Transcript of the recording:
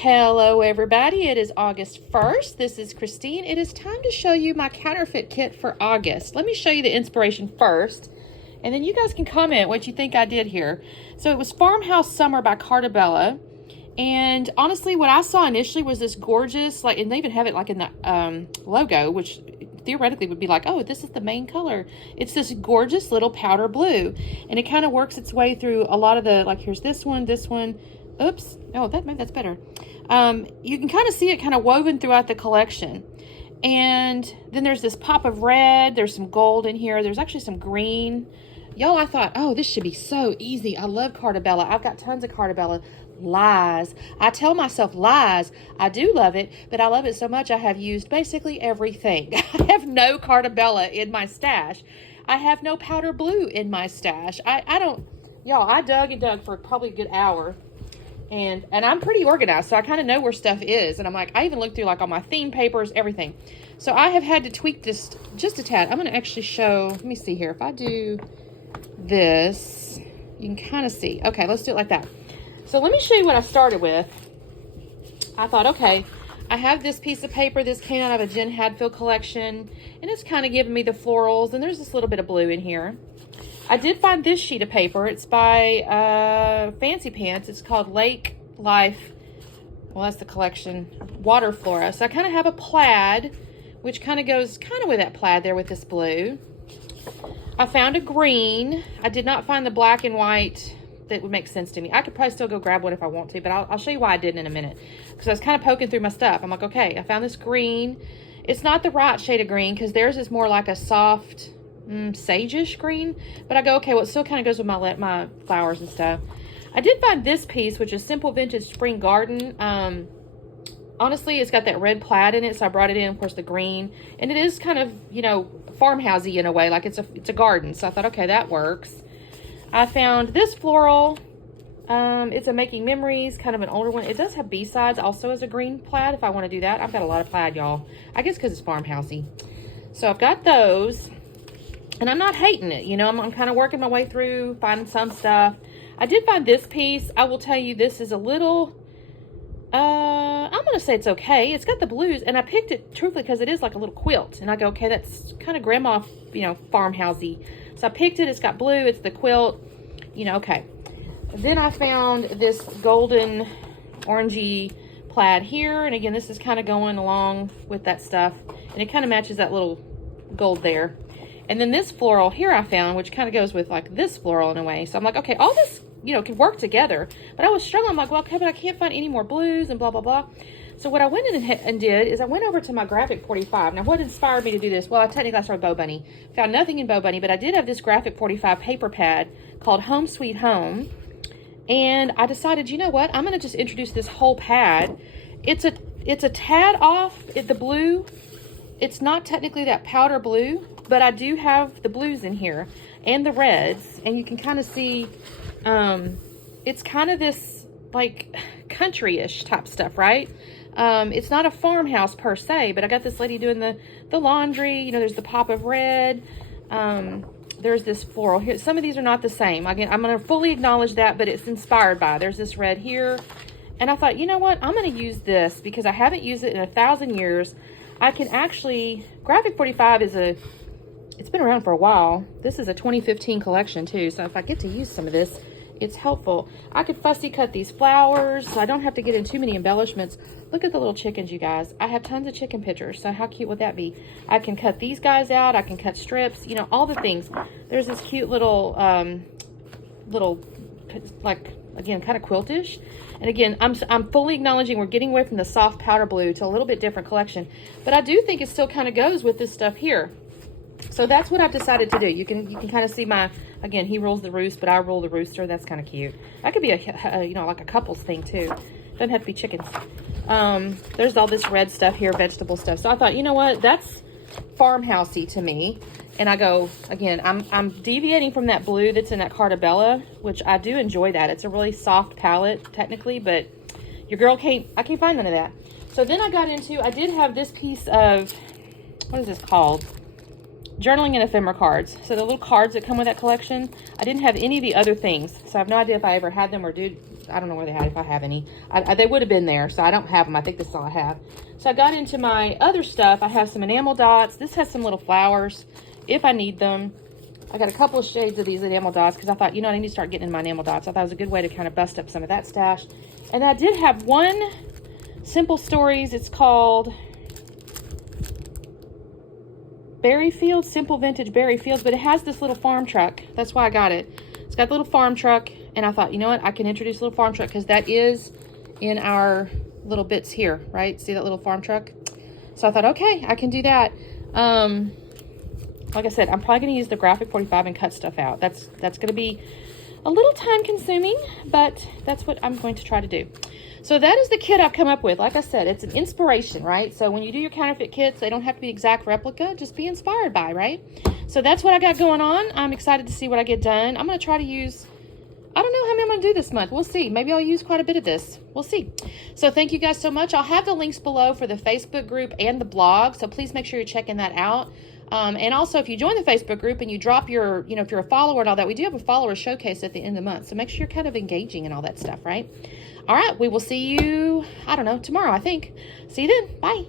Hello everybody, it is August 1st. This is Christine. It is time to show you my counterfeit kit for August. Let me show you the inspiration first, and then you guys can comment what you think I did here. So it was Farmhouse Summer by Cartabella, and honestly what I saw initially was this gorgeous, and they even have it like in the logo, which theoretically would be like, oh, this is the main color. It's this gorgeous little powder blue, and it kind of works its way through a lot of the, here's this one, oops, oh, that's better. You can kind of see it kind of woven throughout the collection. And then there's this pop of red, there's some gold in here, there's actually some green. Y'all, I thought, oh, this should be so easy. I love Cartabella. I've got tons of Cartabella. Lies. I tell myself lies. I do love it, but I love it so much I have used basically everything. I have no Cartabella in my stash. I have no powder blue in my stash. I don't, y'all, I dug and dug for probably a good hour. And I'm pretty organized, so I kind of know where stuff is. And I'm like, I even looked through all my theme papers, everything. So I have had to tweak this just a tad. I'm going to actually show, let me see here. If I do this, you can kind of see. Okay, let's do it like that. So let me show you what I started with. I thought, okay, I have this piece of paper. This came out of a Jen Hadfield collection, and it's kind of giving me the florals, and there's this little bit of blue in here. I did find this sheet of paper. It's by Fancy Pants. It's called Lake Life. Well, that's the collection. Water Flora. So I kind of have a plaid, which kind of goes with that plaid there with this blue. I found a green. I did not find the black and white that would make sense to me. I could probably still go grab one if I want to, but I'll show you why I didn't in a minute. Because I was kind of poking through my stuff. I'm like, okay, I found this green. It's not the right shade of green because theirs is more like a soft sage-ish green, but I go, okay, well, it still kind of goes with my flowers and stuff. I did find this piece, which is Simple Vintage Spring Garden. Honestly, it's got that red plaid in it, so I brought it in, of course, the green, and it is kind of, farmhousey in a way, like it's a garden, so I thought, okay, that works. I found this floral. It's a Making Memories, kind of an older one. It does have B-sides also as a green plaid if I want to do that. I've got a lot of plaid, y'all. I guess because it's farmhousey. So I've got those. And I'm not hating it, I'm kind of working my way through, finding some stuff. I did find this piece. I will tell you, this is a little, I'm going to say it's okay. It's got the blues, and I picked it, truthfully, because it is like a little quilt. And I go, okay, that's kind of grandma, farmhousey. So I picked it. It's got blue. It's the quilt, okay. Then I found this golden orangey plaid here. And again, this is kind of going along with that stuff. And it kind of matches that little gold there. And then this floral here I found, which kind of goes with this floral in a way. So I'm like, okay, all this, can work together. But I was struggling. I'm like, well, okay, but I can't find any more blues and blah, blah, blah. So what I went in and did is I went over to my Graphic 45. Now, what inspired me to do this? Well, I started Bow Bunny. Found nothing in Bow Bunny, but I did have this Graphic 45 paper pad called Home Sweet Home. And I decided, you know what? I'm going to just introduce this whole pad. It's a tad off the blue. It's not technically that powder blue, but I do have the blues in here and the reds, and you can kind of see it's kind of this country-ish type stuff, right? It's not a farmhouse per se, but I got this lady doing the laundry. There's the pop of red. There's this floral here. Some of these are not the same. Again, I'm going to fully acknowledge that, but it's inspired by. There's this red here, and I thought, you know what? I'm going to use this because I haven't used it in 1,000 years. I can actually, Graphic 45 it's been around for a while. This is a 2015 collection too, so if I get to use some of this, it's helpful. I could fussy cut these flowers, so I don't have to get in too many embellishments. Look at the little chickens, you guys. I have tons of chicken pictures, so how cute would that be? I can cut these guys out. I can cut strips, all the things. There's this cute little, again, kind of quiltish. And again, I'm fully acknowledging we're getting away from the soft powder blue to a little bit different collection. But I do think it still kind of goes with this stuff here. So that's what I've decided to do. You can kind of see again, he rules the roost, but I rule the rooster. That's kind of cute. That could be like a couples thing too. Doesn't have to be chickens. There's all this red stuff here, vegetable stuff. So I thought, you know what? That's farmhousey to me. And I go, again, I'm deviating from that blue that's in that Cartabella, which I do enjoy that. It's a really soft palette, technically, but your girl I can't find none of that. So then I did have this piece of, what is this called? Journaling and ephemera cards. So the little cards that come with that collection, I didn't have any of the other things. So I have no idea if I ever had them or did I don't know where they had, if I have any. They would have been there, so I don't have them. I think this is all I have. So I got into my other stuff. I have some enamel dots. This has some little flowers if I need them. I got a couple of shades of these enamel dots because I thought, you know, I need to start getting in my enamel dots. I thought it was a good way to kind of bust up some of that stash. And I did have one Simple Stories. It's called Berry Fields, Simple Vintage Berry Fields, but it has this little farm truck. That's why I got it. It's got the little farm truck, and I thought, you know what, I can introduce a little farm truck because that is in our little bits here, right? See that little farm truck? So I thought, okay, I can do that. Like I said, I'm probably going to use the graphic 45 and cut stuff out. That's going to be a little time consuming, but that's what I'm going to try to do. So that is the kit I've come up with. Like I said, it's an inspiration, right? So when you do your counterfeit kits, they don't have to be exact replica. Just be inspired by, right? So that's what I got going on. I'm excited to see what I get done. I'm going to try to use, I don't know how many I'm going to do this month. We'll see. Maybe I'll use quite a bit of this. We'll see. So thank you guys so much. I'll have the links below for the Facebook group and the blog. So please make sure you're checking that out. And also, if you join the Facebook group and you drop your, you know, if you're a follower and all that, we do have a follower showcase at the end of the month. So make sure you're kind of engaging and all that stuff, right? All right, we will see you, I don't know, tomorrow, I think. See you then. Bye.